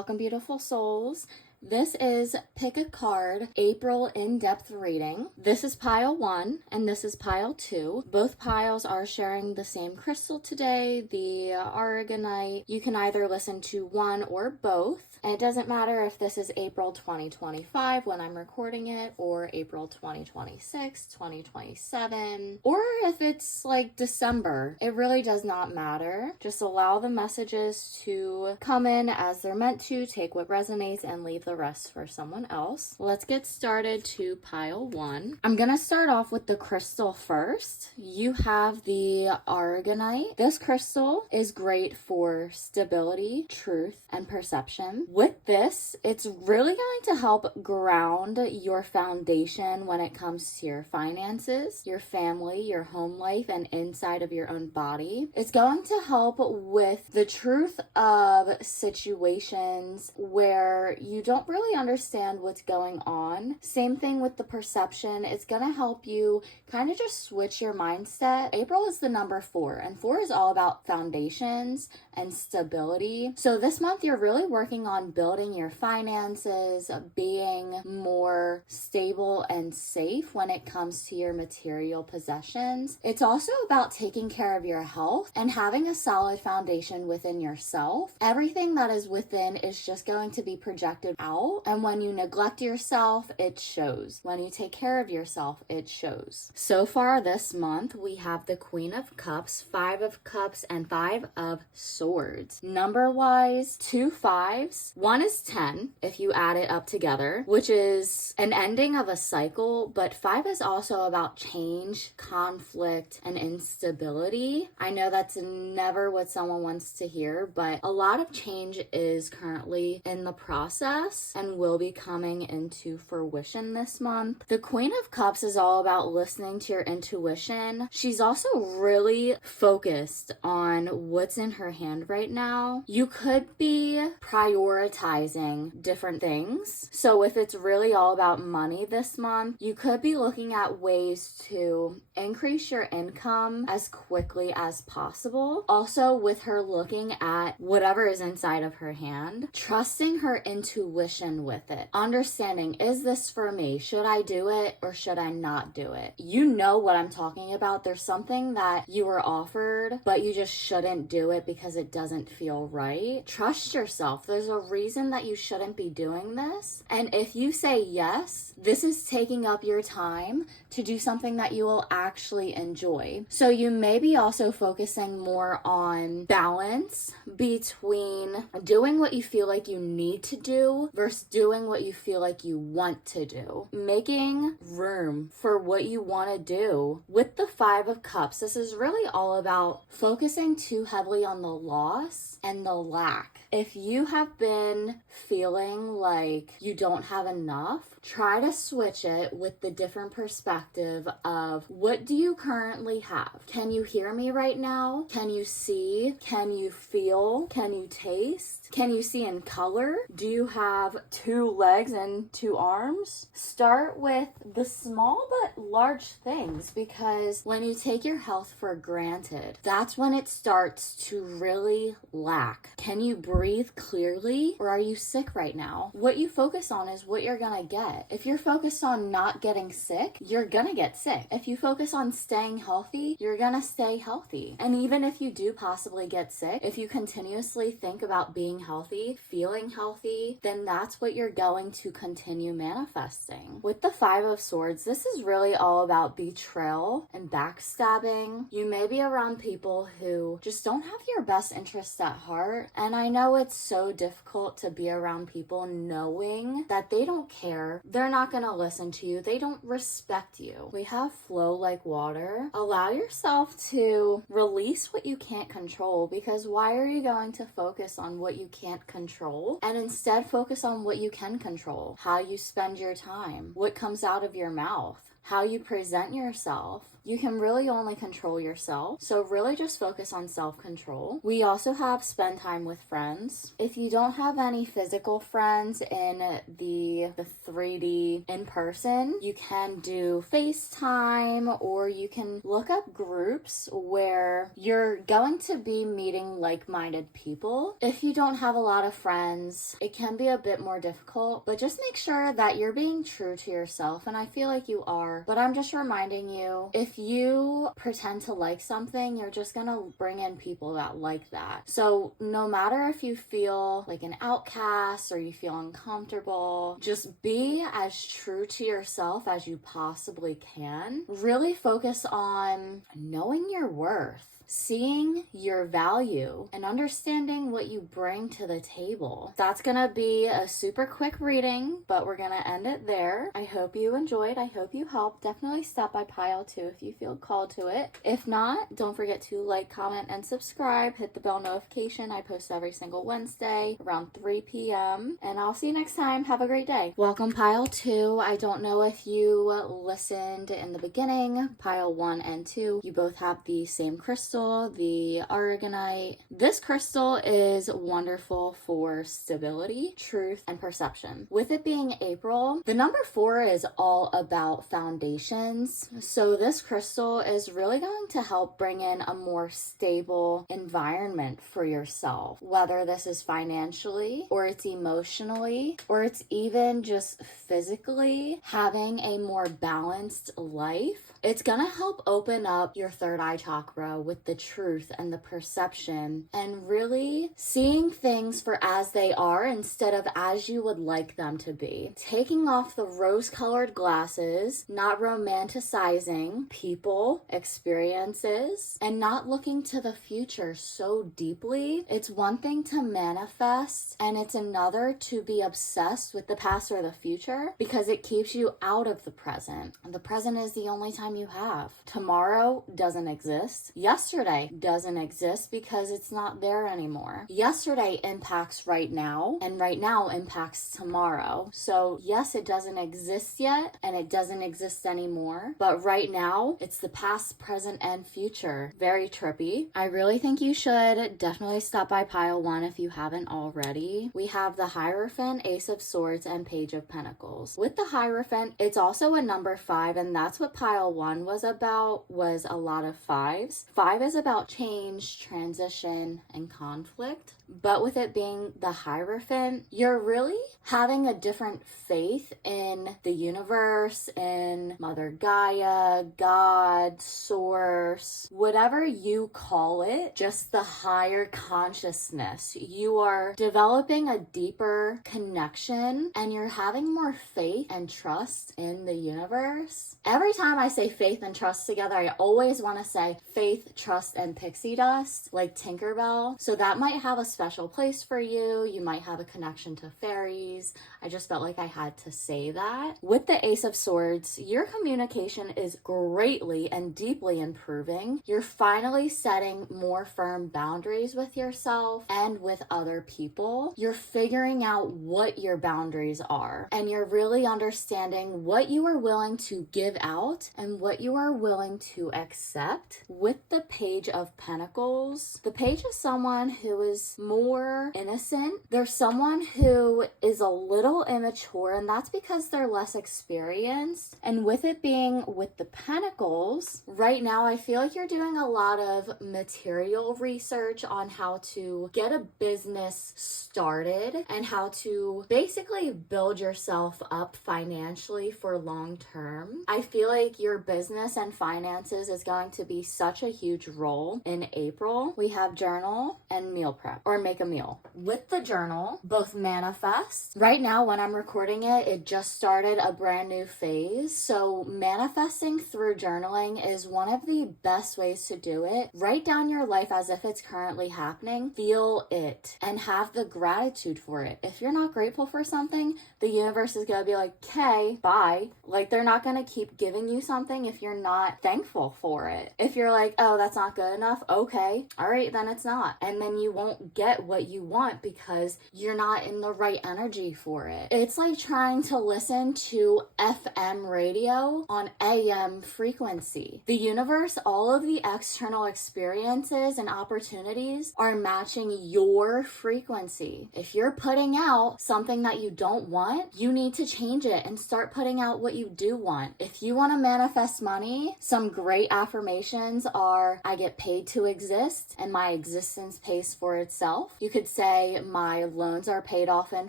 Welcome, beautiful souls. This is Pick a Card April in-depth reading. This is pile 1 and this is pile 2. Both piles are sharing the same crystal today, the aragonite. You can either listen to one or both. And it doesn't matter if this is April 2025 when I'm recording it, or April 2026, 2027, or if it's like December. It really does not matter. Just allow the messages to come in as they're meant to, take what resonates, and leave the rest for someone else. Let's get started to pile 1. I'm gonna start off with the crystal first. You have the aragonite. This crystal is great for stability, truth, and perception. With this, it's really going to help ground your foundation when it comes to your finances, your family, your home life, and inside of your own body. It's going to help with the truth of situations where you don't really understand what's going on. Same thing with the perception. It's going to help you kind of just switch your mindset. April is the number 4, and 4 is all about foundations and stability. So this month you're really working on building your finances, being more stable and safe when it comes to your material possessions. It's also about taking care of your health and having a solid foundation within yourself. Everything that is within is just going to be projected out, and when you neglect yourself, it shows. When you take care of yourself, it shows. So far this month, we have the Queen of Cups, 5 of Cups, and 5 of Swords. Number-wise, 2 5s. 1 is 10 if you add it up together, which is an ending of a cycle, but 5 is also about change, conflict, and instability. I know that's never what someone wants to hear, but a lot of change is currently in the process and will be coming into fruition this month. The Queen of Cups is all about listening to your intuition. She's also really focused on what's in her hand right now. You could be prioritizing different things. So if it's really all about money this month, you could be looking at ways to increase your income as quickly as possible. Also, with her looking at whatever is inside of her hand, trusting her intuition with it. Understanding, is this for me? Should I do it or should I not do it? You know what I'm talking about. There's something that you were offered, but you just shouldn't do it because it doesn't feel right. Trust yourself. There's a reason that you shouldn't be doing this. And if you say yes, this is taking up your time to do something that you will actually enjoy. So you may be also focusing more on balance between doing what you feel like you need to do versus doing what you feel like you want to do. Making room for what you want to do. With the 5 of Cups, this is really all about focusing too heavily on the loss and the lack. If you have been feeling like you don't have enough, try to switch it with the different perspective of, what do you currently have? Can you hear me right now? Can you see? Can you feel? Can you taste? Can you see in color? Do you have 2 legs and 2 arms? Start with the small but large things, because when you take your health for granted, that's when it starts to really lack. Can you breathe clearly, or are you sick right now? What you focus on is what you're gonna get. If you're focused on not getting sick, you're gonna get sick. If you focus on staying healthy, you're gonna stay healthy. And even if you do possibly get sick, if you continuously think about being healthy, feeling healthy, then that's what you're going to continue manifesting. With the 5 of Swords, this is really all about betrayal and backstabbing. You may be around people who just don't have your best interests at heart, and I know it's so difficult to be around people knowing that they don't care, they're not gonna listen to you, they don't respect you. We have flow like water. Allow yourself to release what you can't control, because why are you going to focus on what you can't control and instead focus on what you can control? How you spend your time, what comes out of your mouth, how you present yourself. you can really only control yourself. So really just focus on self-control. We also have spend time with friends. If you don't have any physical friends in the 3D in person, you can do FaceTime, or you can look up groups where you're going to be meeting like-minded people. If you don't have a lot of friends, it can be a bit more difficult, but just make sure that you're being true to yourself, and I feel like you are. But I'm just reminding you, if you pretend to like something, you're just gonna bring in people that like that. So no matter if you feel like an outcast or you feel uncomfortable, just be as true to yourself as you possibly can. Really focus on knowing your worth, seeing your value, and understanding what you bring to the table. That's gonna be a super quick reading, but we're gonna end it there. I hope you enjoyed. I hope you helped. Definitely stop by pile 2 if you feel called to it. If not, don't forget to like, comment, and subscribe. Hit the bell notification. I post every single Wednesday around 3 p.m. And I'll see you next time. Have a great day. Welcome, pile 2. I don't know if you listened in the beginning. Pile 1 and 2, you both have the same crystal, the aragonite. This crystal is wonderful for stability, truth, and perception. With it being April, the number 4 is all about foundations. So this crystal is really going to help bring in a more stable environment for yourself, whether this is financially, or it's emotionally, or it's even just physically having a more balanced life. It's gonna help open up your third eye chakra with the truth and the perception, and really seeing things for as they are instead of as you would like them to be. Taking off the rose-colored glasses, not romanticizing people, experiences, and not looking to the future so deeply. It's one thing to manifest, and it's another to be obsessed with the past or the future, because it keeps you out of the present. The present is the only time you have. Tomorrow doesn't exist. Yesterday doesn't exist because it's not there anymore. Yesterday impacts right now, and right now impacts tomorrow. So yes, it doesn't exist yet, and it doesn't exist anymore, but right now it's the past, present, and future. Very trippy. I really think you should definitely stop by pile 1 if you haven't already. We have the Hierophant, Ace of Swords, and Page of Pentacles. With the Hierophant, it's also a number 5, and that's what pile 1 was about, was a lot of 5s. 5 is about change, transition, and conflict. But with it being the Hierophant, you're really having a different faith in the universe, in Mother Gaia, God, Source, whatever you call it, just the higher consciousness. You are developing a deeper connection, and you're having more faith and trust in the universe. Every time I say faith and trust together, I always want to say faith, trust, and pixie dust, like Tinkerbell. So that might have a special place for you. You might have a connection to fairies. I just felt like I had to say that. With the Ace of Swords, your communication is greatly and deeply improving. You're finally setting more firm boundaries with yourself and with other people. You're figuring out what your boundaries are, and you're really understanding what you are willing to give out and what you are willing to accept. With the Page of Pentacles, the Page is someone who is more innocent. They're someone who is a little immature, and that's because they're less experienced. And with it being with the Pentacles, right now I feel like you're doing a lot of material research on how to get a business started and how to basically build yourself up financially for long term. I feel like your business and finances is going to be such a huge role in April. We have journal and meal prep, or make a meal. With the journal, both manifest. Right now when I'm recording it, it just started a brand new phase. So manifesting through journaling is one of the best ways to do it. Write down your life as if it's currently happening. Feel it and have the gratitude for it. If you're not grateful for something, the universe is going to be like, okay, bye. Like, they're not going to keep giving you something if you're not thankful for it. If you're like, oh, that's not good enough, okay, all right, then it's not. And then you won't get get what you want because you're not in the right energy for it. It's like trying to listen to FM radio on AM frequency. The universe, all of the external experiences and opportunities are matching your frequency. If you're putting out something that you don't want, you need to change it and start putting out what you do want. If you want to manifest money, some great affirmations are, I get paid to exist and my existence pays for itself. You could say, my loans are paid off in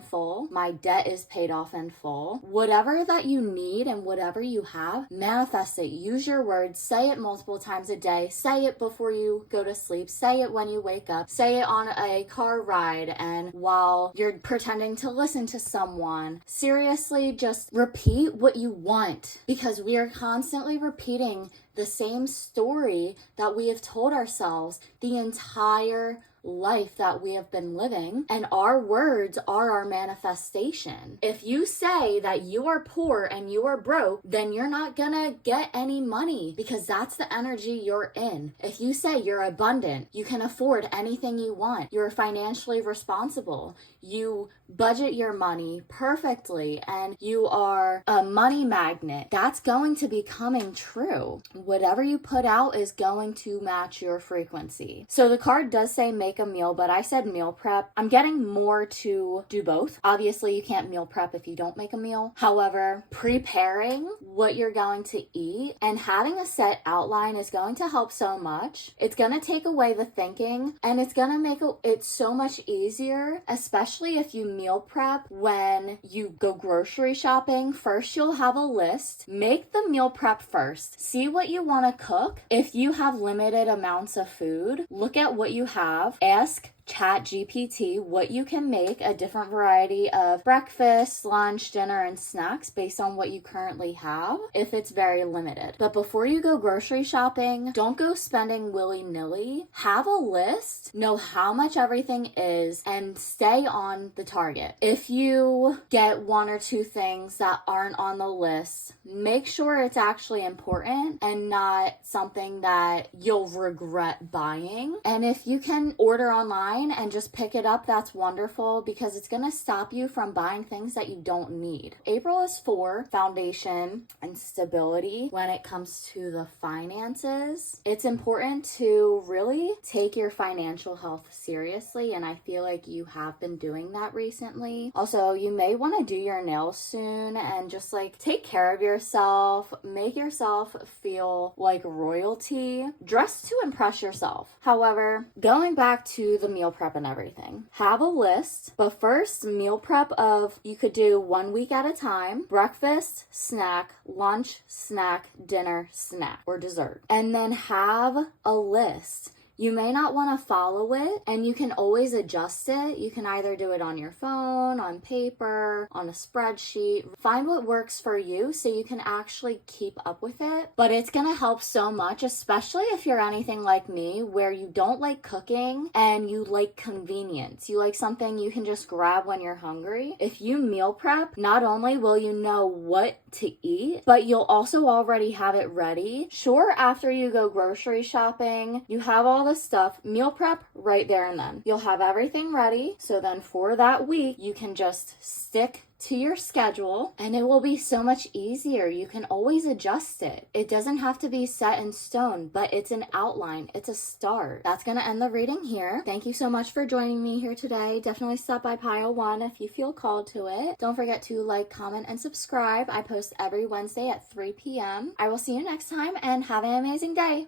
full. My debt is paid off in full. Whatever that you need and whatever you have, manifest it. Use your words. Say it multiple times a day. Say it before you go to sleep. Say it when you wake up. Say it on a car ride and while you're pretending to listen to someone. Seriously, just repeat what you want, because we are constantly repeating the same story that we have told ourselves the entire life that we have been living, and our words are our manifestation. If you say that you are poor and you are broke, then you're not gonna get any money, because that's the energy you're in. If you say you're abundant, you can afford anything you want, you're financially responsible, you budget your money perfectly, and you are a money magnet, that's going to be coming true. Whatever you put out is going to match your frequency. So the card does say make a meal, but I said meal prep. I'm getting more to do both. Obviously, you can't meal prep if you don't make a meal. However, preparing what you're going to eat and having a set outline is going to help so much. It's going to take away the thinking, and it's going to make it so much easier, especially if you meal prep when you go grocery shopping. First, you'll have a list. Make the meal prep first. See what you want to cook. If you have limited amounts of food, look at what you have. Ask ChatGPT what you can make, a different variety of breakfast, lunch, dinner, and snacks based on what you currently have, if it's very limited. But before you go grocery shopping, don't go spending willy-nilly. Have a list, know how much everything is, and stay on the target. If you get one or two things that aren't on the list, make sure it's actually important and not something that you'll regret buying. And if you can order online and just pick it up, that's wonderful, because it's going to stop you from buying things that you don't need. April is for foundation and stability when it comes to the finances. It's important to really take your financial health seriously, and I feel like you have been doing that recently. Also, you may want to do your nails soon and just like take care of yourself, make yourself feel like royalty, dress to impress yourself. However, going back to the meal prep and everything, have a list, but first meal prep of, you could do 1 week at a time: breakfast, snack, lunch, snack, dinner, snack, or dessert. And then have a list. You may not want to follow it, and you can always adjust it. You can either do it on your phone, on paper, on a spreadsheet. Find what works for you so you can actually keep up with it. But it's going to help so much, especially if you're anything like me, where you don't like cooking and you like convenience. You like something you can just grab when you're hungry. If you meal prep, not only will you know what to eat, but you'll also already have it ready. Sure, after you go grocery shopping, you have all the stuff, meal prep right there and then. You'll have everything ready, so then for that week, you can just stick to your schedule and it will be so much easier. You can always adjust it. It doesn't have to be set in stone, but it's an outline. It's a start. That's going to end the reading here. Thank you so much for joining me here today. Definitely stop by Pile 1 if you feel called to it. Don't forget to like, comment, and subscribe. I post every Wednesday at 3 p.m. I will see you next time, and have an amazing day.